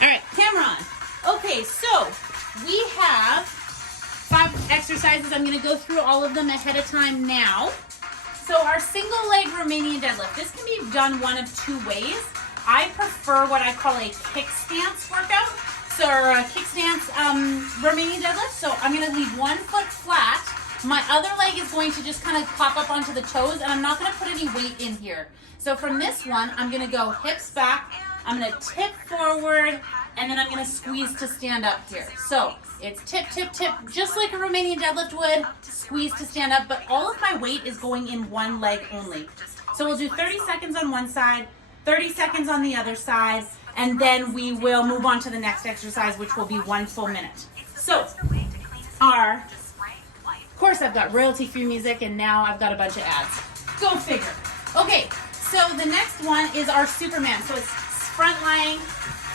All right, camera on. Okay, so we have 5 exercises. I'm going to go through all of them ahead of time now. So our single leg Romanian deadlift, this can be done one of 2 ways. I prefer what I call a kick stance workout, or a kick stance Romanian deadlift. So I'm going to leave one foot flat. My other leg is going to just kind of pop up onto the toes, and I'm not going to put any weight in here. So from this one, I'm going to go hips back, I'm going to tip forward, and then I'm going to squeeze to stand up here. So it's tip, tip, tip, just like a Romanian deadlift would, squeeze to stand up, but all of my weight is going in one leg only. So we'll do 30 seconds on one side, 30 seconds on the other side, and then we will move on to the next exercise, which will be 1 full minute. So of course I've got royalty-free music, and now I've got a bunch of ads. Go figure. Okay, so the next one is our Superman. So it's front lying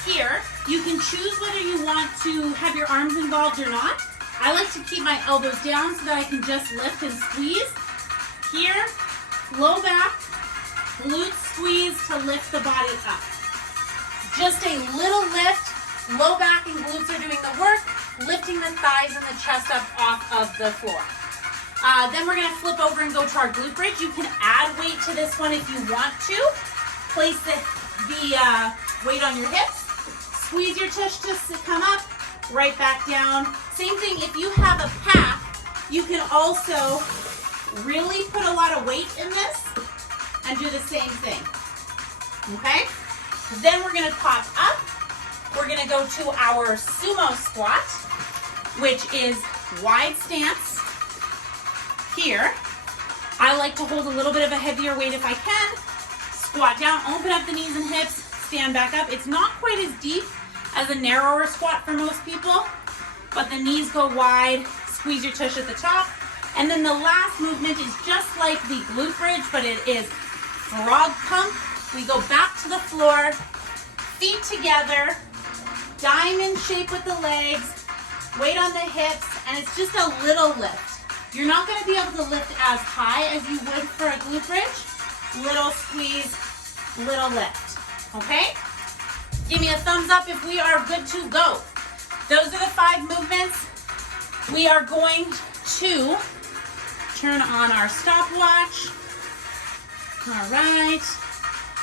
here. You can choose whether you want to have your arms involved or not. I like to keep my elbows down so that I can just lift and squeeze. Here, low back, glute squeeze to lift the body up. Just a little lift, low back and glutes are doing the work, lifting the thighs and the chest up off of the floor. Then we're going to flip over and go to our glute bridge. You can add weight to this one if you want to. Place the weight on your hips. Squeeze your tush to come up, right back down. Same thing, if you have a pack, you can also really put a lot of weight in this and do the same thing. Okay? Then we're going to pop up. We're going to go to our Sumo Squat, which is wide stance here. I like to hold a little bit of a heavier weight if I can. Squat down, open up the knees and hips, stand back up. It's not quite as deep as a narrower squat for most people, but the knees go wide, squeeze your tush at the top. And then the last movement is just like the glute bridge, but it is frog pump. We go back to the floor, feet together, diamond shape with the legs, weight on the hips, and it's just a little lift. You're not going to be able to lift as high as you would for a glute bridge. Little squeeze, little lift. Okay? Give me a thumbs up if we are good to go. Those are the 5 movements. We are going to turn on our stopwatch. All right.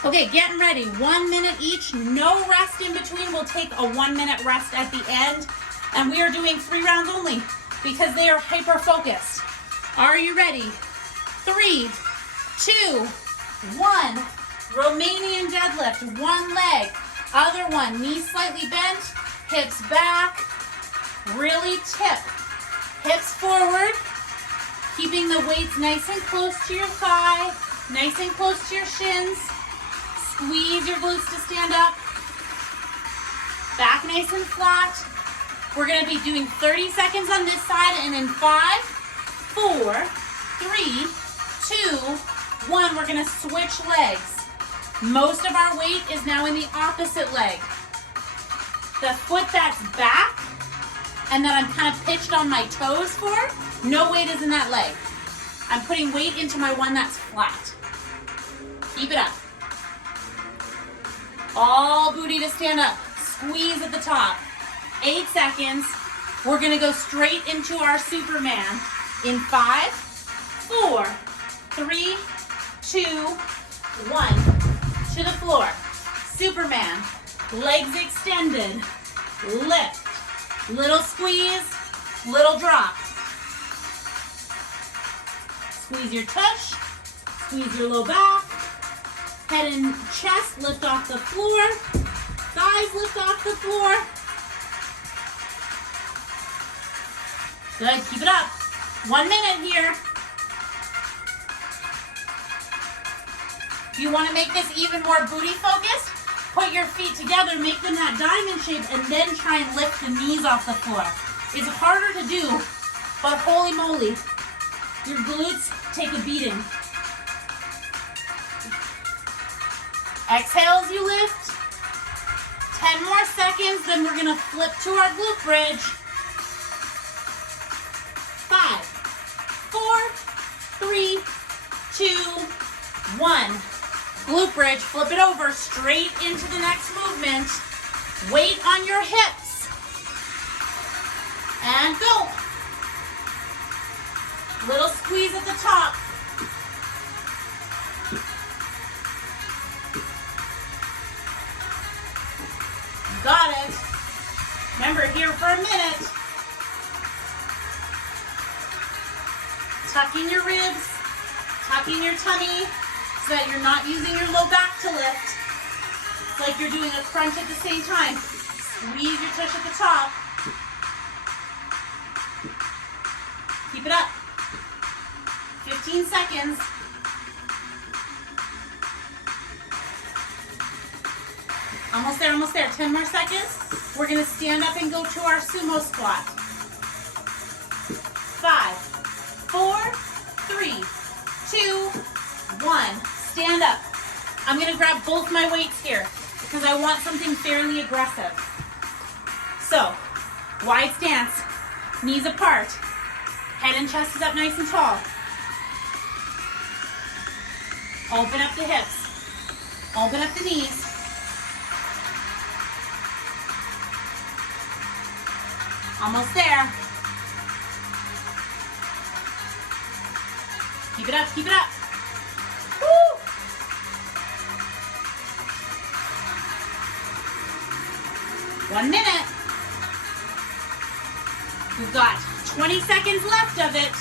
Okay, getting ready. 1 minute each, no rest in between. We'll take a 1 minute rest at the end. And we are doing 3 rounds only because they are hyper-focused. Are you ready? 3, 2, 1. Romanian deadlift, one leg, other one, knees slightly bent, hips back, really tip. Hips forward, keeping the weights nice and close to your thigh, nice and close to your shins. Squeeze your glutes to stand up. Back nice and flat. We're going to be doing 30 seconds on this side, and in 5, 4, 3, 2, 1, we're going to switch legs. Most of our weight is now in the opposite leg. The foot that's back and that I'm kind of pitched on my toes for, no weight is in that leg. I'm putting weight into my one that's flat. Keep it up. All booty to stand up. Squeeze at the top. 8 seconds. We're going to go straight into our Superman in 5, 4, 3, 2, 1. To the floor. Superman. Legs extended. Lift. Little squeeze. Little drop. Squeeze your tush. Squeeze your low back. Head and chest lift off the floor. Thighs lift off the floor. Good. Keep it up. 1 minute here. If you want to make this even more booty focused, put your feet together, make them that diamond shape, and then try and lift the knees off the floor. It's harder to do, but holy moly, your glutes take a beating. Exhale as you lift. 10 more seconds, then we're going to flip to our glute bridge. 5, 4, 3, 2, 1. Glute bridge, flip it over straight into the next movement. Weight on your hips. And go. Little squeeze at the top. Got it. Remember, here for a minute. Tuck in your ribs, tuck in your tummy so that you're not using your low back to lift. It's like you're doing a crunch at the same time. Squeeze your tush at the top. Keep it up. 15 seconds. Almost there, almost there. 10 more seconds. We're going to stand up and go to our Sumo Squat. 5, 4, 3, 2, 1. Stand up. I'm going to grab both my weights here because I want something fairly aggressive. So, wide stance, knees apart, head and chest is up nice and tall. Open up the hips, open up the knees. Almost there. Keep it up, keep it up. Woo! One minute. We've got 20 seconds left of it.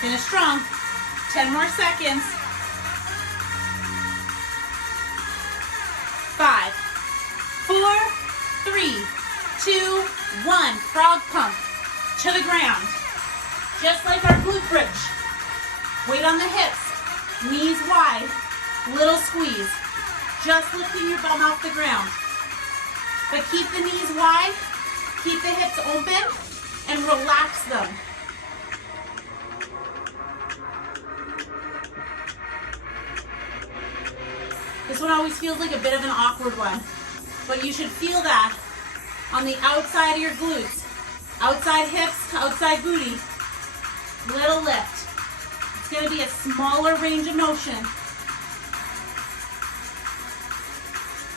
Finish strong. 10 more seconds. 5, 4, 3, 2, 1. Frog pump to the ground. Just like our glute bridge. Weight on the hips. Knees wide. Little squeeze. Just lifting your bum off the ground. But keep the knees wide. Keep the hips open. And relax them. This one always feels like a bit of an awkward one, but you should feel that on the outside of your glutes, outside hips to outside booty, little lift. It's going to be a smaller range of motion.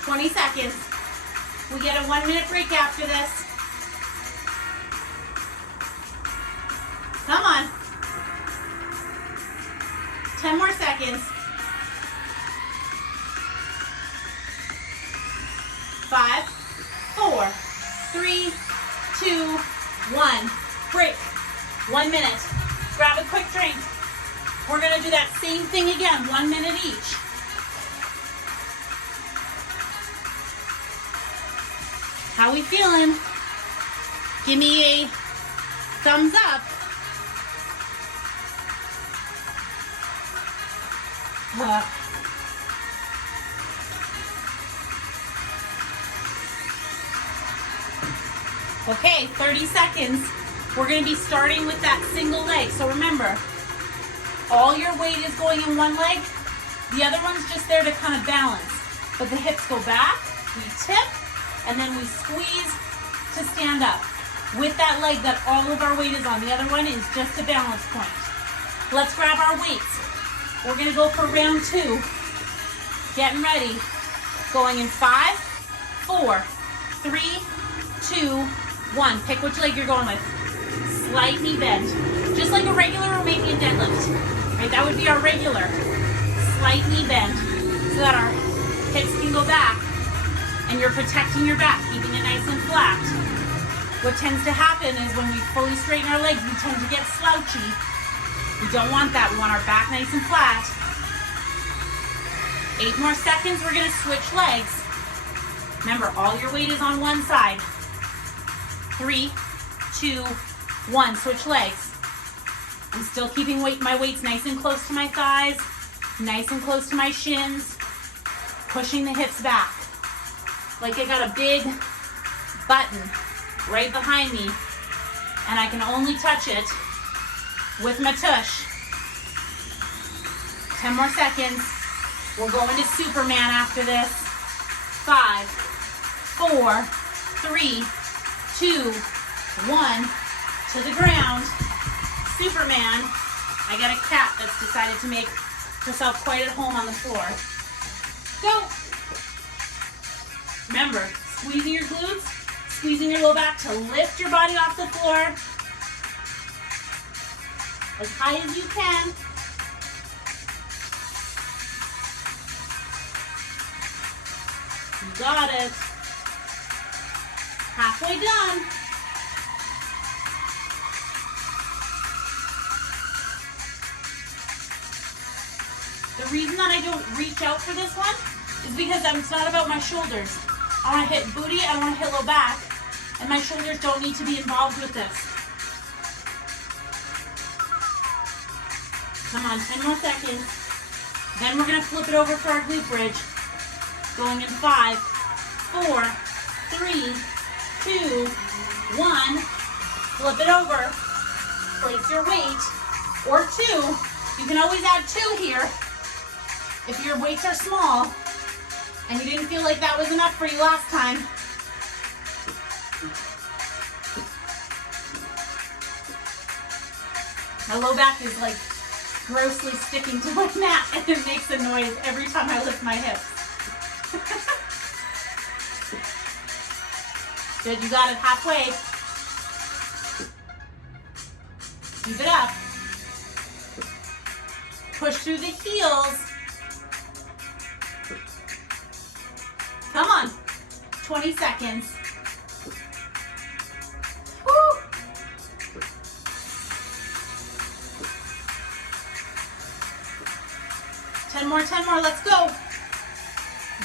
20 seconds. We get a 1 minute break after this. Come on. 10 more seconds. 5, 4, 3, 2, 1. Break. 1 minute. Grab a quick drink. We're going to do that same thing again, 1 minute each. How we feeling? Give me a thumbs up. Okay, 30 seconds. We're going to be starting with that single leg. So remember, all your weight is going in one leg. The other one's just there to kind of balance. But the hips go back, we tip, and then we squeeze to stand up. With that leg that all of our weight is on. The other one is just a balance point. Let's grab our weights. We're going to go for round 2. Getting ready. Going in 5, 4, 3, 2, 1. Pick which leg you're going with. Slight knee bend. Just like a regular Romanian deadlift. Right? That would be our regular. Slight knee bend. So that our hips can go back. And you're protecting your back, keeping it nice and flat. What tends to happen is when we fully straighten our legs, we tend to get slouchy. We don't want that. We want our back nice and flat. 8 more seconds. We're going to switch legs. Remember, all your weight is on one side. 3, 2, 1. Switch legs. I'm still keeping my weights nice and close to my thighs, nice and close to my shins, pushing the hips back. Like I got a big button right behind me, and I can only touch it with my tush. 10 more seconds. We'll go into Superman after this. 5, 4, 3, 2, 1. To the ground. Superman. I got a cat that's decided to make yourself quite at home on the floor. Go. Remember, squeezing your glutes, squeezing your low back to lift your body off the floor as high as you can. You got it. Halfway done. The reason that I don't reach out for this one is because it's not about my shoulders. I want to hit booty, I want to hit low back, and my shoulders don't need to be involved with this. Come on, 10 more seconds. Then we're going to flip it over for our glute bridge. Going in 5, 4, 3, 2, 1. Flip it over. Place your weight, or 2. You can always add 2 here if your weights are small and you didn't feel like that was enough for you last time. My low back is like grossly sticking to my mat and it makes a noise every time I lift my hips. Good, you got it halfway. Keep it up. Push through the heels. Come on. 20 seconds. Woo! Ten more, let's go.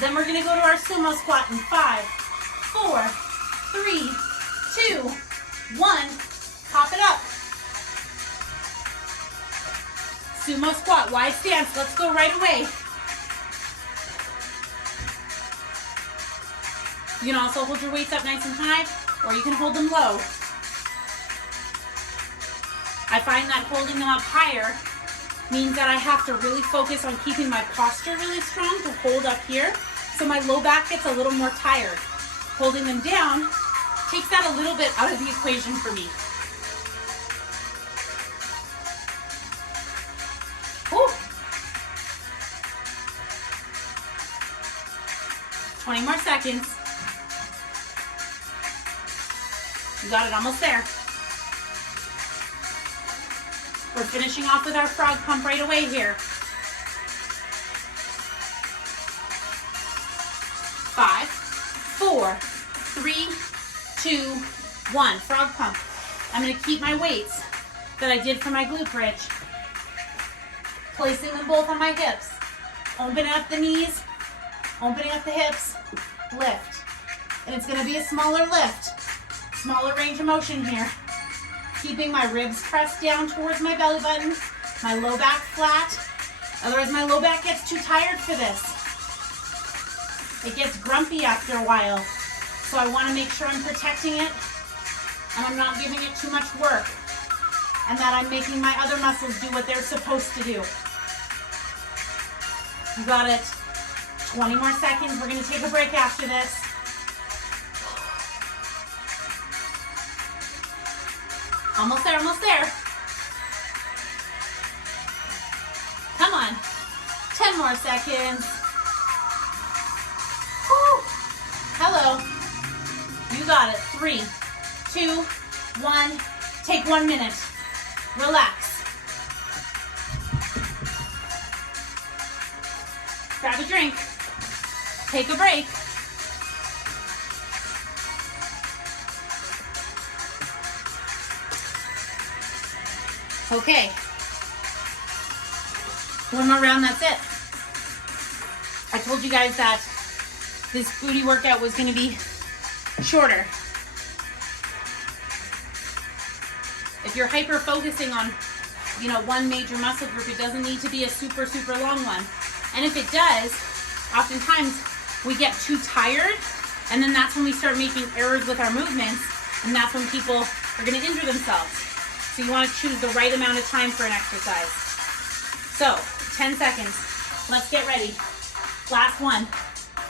Then we're gonna go to our sumo squat in 5, 4, 3, 2, 1. Pop it up. Sumo squat, wide stance. Let's go right away. You can also hold your weights up nice and high, or you can hold them low. I find that holding them up higher means that I have to really focus on keeping my posture really strong to hold up here, so my low back gets a little more tired. Holding them down takes that a little bit out of the equation for me. Whew. 20 more seconds. You got it, almost there. We're finishing off with our frog pump right away here. 5, 4, 3, 2, 1. Frog pump. I'm going to keep my weights that I did for my glute bridge. Placing them both on my hips. Opening up the knees, opening up the hips, lift. And it's going to be a smaller lift. Smaller range of motion here. Keeping my ribs pressed down towards my belly button, my low back flat. Otherwise my low back gets too tired for this. It gets grumpy after a while. So I want to make sure I'm protecting it and I'm not giving it too much work, and that I'm making my other muscles do what they're supposed to do. You got it. 20 more seconds. We're going to take a break after this. Almost there, almost there. Come on. 10 more seconds. Woo. Hello. You got it. 3, 2, 1. Take 1 minute. Relax. Grab a drink. Take a break. Okay. One more round, that's it. I told you guys that this booty workout was going to be shorter. If you're hyper focusing on, one major muscle group, it doesn't need to be a super, super long one. And if it does, oftentimes we get too tired, and then that's when we start making errors with our movements, and that's when people are going to injure themselves. So you want to choose the right amount of time for an exercise. So, 10 seconds. Let's get ready. Last one.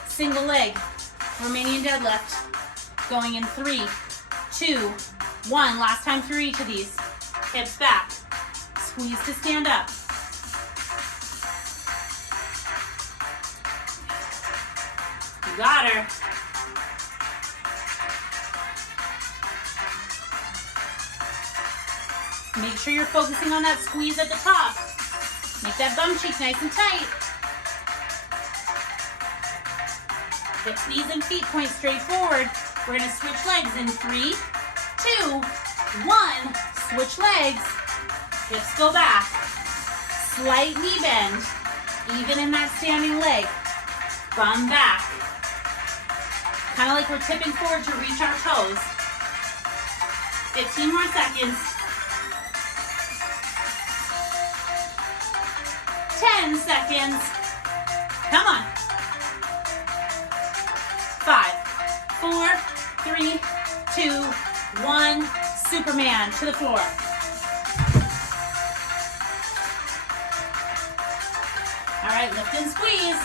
Single leg. Romanian deadlift. Going in 3, 2, 1. Last time through each of these. Hips back. Squeeze to stand up. got her. Make sure you're focusing on that squeeze at the top. Make that bum cheek nice and tight. Hips, knees, and feet point straight forward. We're gonna switch legs in 3, 2, 1. Switch legs. Hips go back. Slight knee bend. Even in that standing leg. Bum back. Kind of like we're tipping forward to reach our toes. 15 more seconds. 10 seconds. Come on. 5, 4, 3, 2, 1. Superman to the floor. All right, lift and squeeze.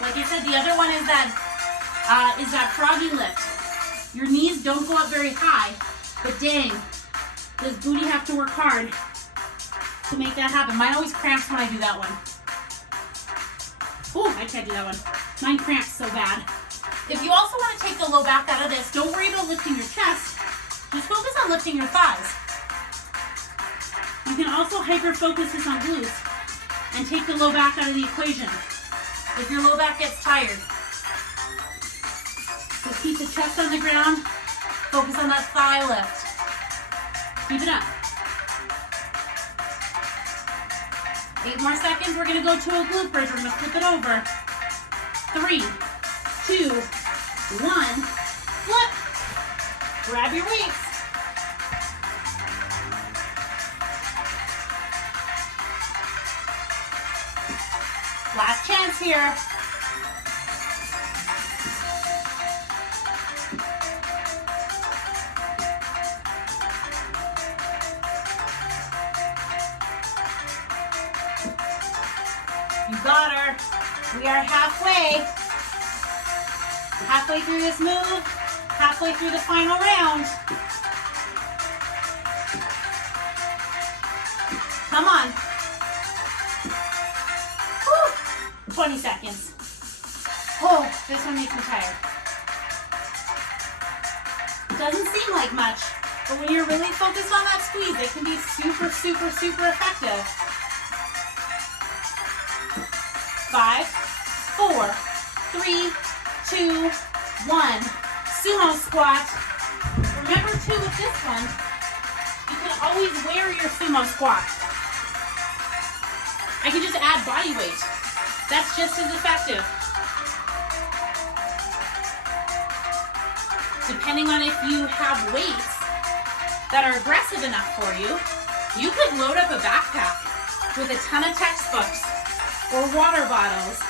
Like I said, the other one is that froggy lift. Your knees don't go up very high, but dang, does booty have to work hard to make that happen. Mine always cramps when I do that one. Oh, I can't do that one. Mine cramps so bad. If you also want to take the low back out of this, don't worry about lifting your chest. Just focus on lifting your thighs. You can also hyper-focus this on glutes and take the low back out of the equation if your low back gets tired. Just keep the chest on the ground. Focus on that thigh lift. Keep it up. 8 more seconds. We're going to go to a glute bridge. We're going to flip it over. 3, 2, 1. Flip. Grab your weights. Last chance here. You got her. We are halfway. Halfway through this move. Halfway through the final round. Come on. Whew. 20 seconds. Oh, this one makes me tired. It doesn't seem like much, but when you're really focused on that squeeze, it can be super, super, super effective. 5, 4, 3, 2, 1. Sumo squat. Remember too with this one, you can always wear your sumo squat. I can just add body weight. That's just as effective. Depending on if you have weights that are aggressive enough for you, you could load up a backpack with a ton of textbooks or water bottles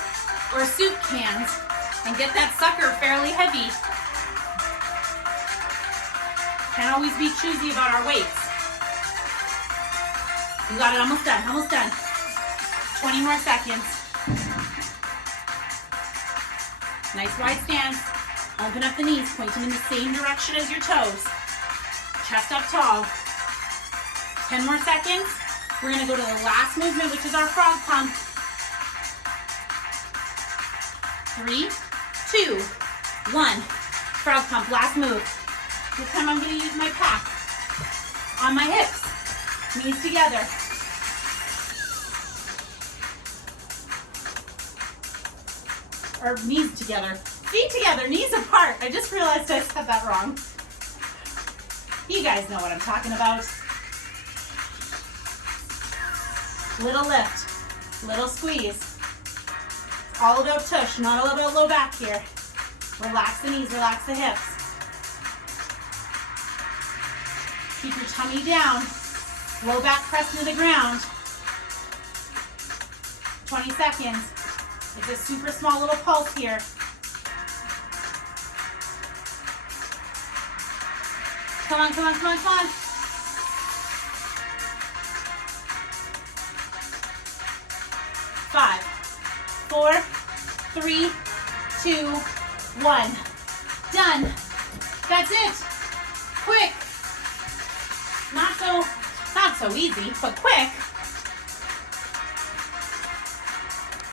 or soup cans and get that sucker fairly heavy. Can't always be choosy about our weights. You got it, almost done, almost done. 20 more seconds. Nice wide stance. Open up the knees, point them in the same direction as your toes. Chest up tall. 10 more seconds. We're gonna go to the last movement, which is our frog pump. 3, 2, 1. Frog pump, last move. This time I'm gonna use my pack on my hips. Knees together. Or knees together. Feet together, knees apart. I just realized I said that wrong. You guys know what I'm talking about. Little lift, little squeeze. All about tush, not all about low back here. Relax the knees, relax the hips. Keep your tummy down. Low back pressed to the ground. 20 seconds. It's a super small little pulse here. Come on, come on, come on, come on. Five, 4, 3, 2, 1. Done. That's it. Quick. Not so easy, but quick.